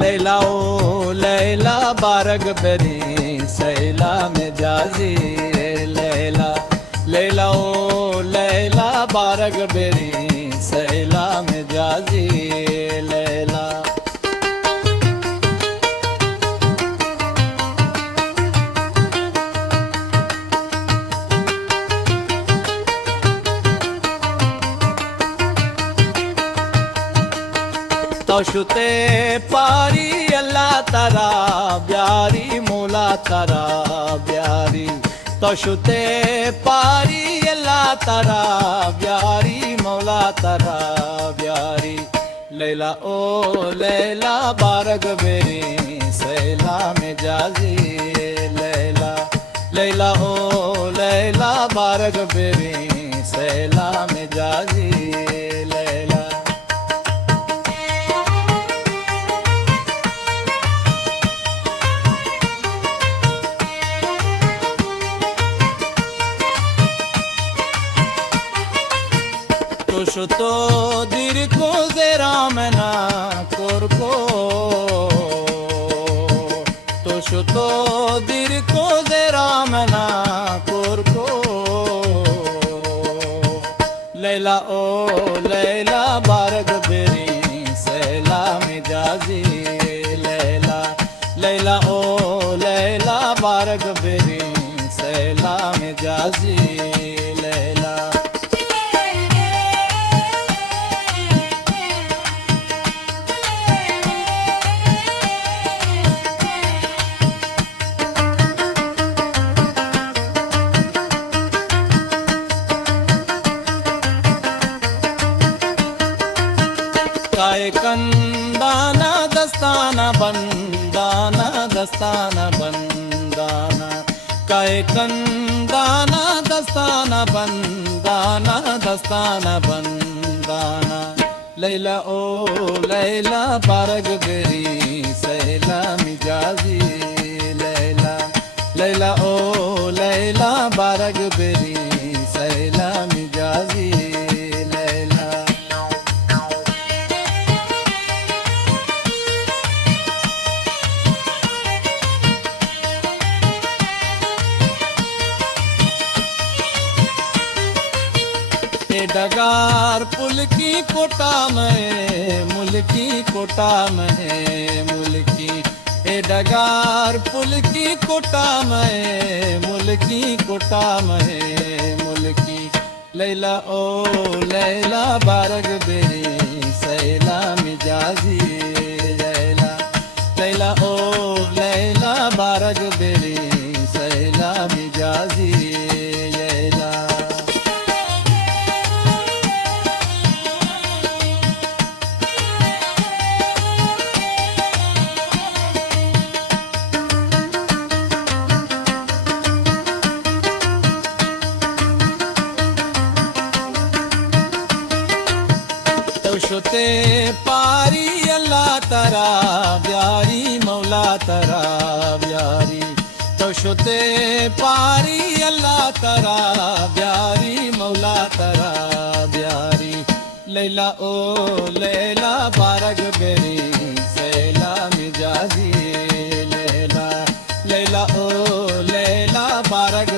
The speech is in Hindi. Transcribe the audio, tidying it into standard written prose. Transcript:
लैला ओ लैला बारग बेरी सैला में जाजी लैला। लैला ओ लैला बारग बेरी सैला में जाजी लैला। तोशुते पारी अल्लाह तारा ब्यारी मोला तारा ब्यारी। तोशुते पारी अल्लाह तारा ब्यारी मोला तारा ब्यारी। लैला ओ लैला बारग बेरी सैला में जाजी लैला। लैला ओ लैला बारग बेरी सैला में जाजी लैला। तो दिर को जेरा मना कोरको तो दिर को जेरा मना कोरको। लैला ओ लैला बारग बेरी सैला में जाजी लैला। लैला ओ लैला बारग बेरी सैला में जाजी लैला। काय कंदाना दस्ताना बंदाना दस्ताना बंदाना। काय कंदाना दस्ताना बंदाना दस्ताना बंदाना। लैला ओ लैला बारग बेरी सैला मिजाजी लैला। लैला ओ लैला बारग बेरी सैला मिजाजी लैला। डगार पुल की कोटा में मुल्की कोटा में मुल्की। ए डगार पुल की कोटा में मुल्की कोटा में मुल्की। लैला ओ लैला बारग बेरी सैला मिजाजी लैला। लैला ओ लैला बारग बेरी सैला मिजाजी लैला। तोशुते पारी अल्लाह तारा ब्यारी मौला तारा ब्यारी। तोशुते पारी अल्लाह तारा ब्यारी मौला तारा ब्यारी। लैला ओ लैला बारग बेरी सैला मिजाजी लैला। लैला ओ लैला बारग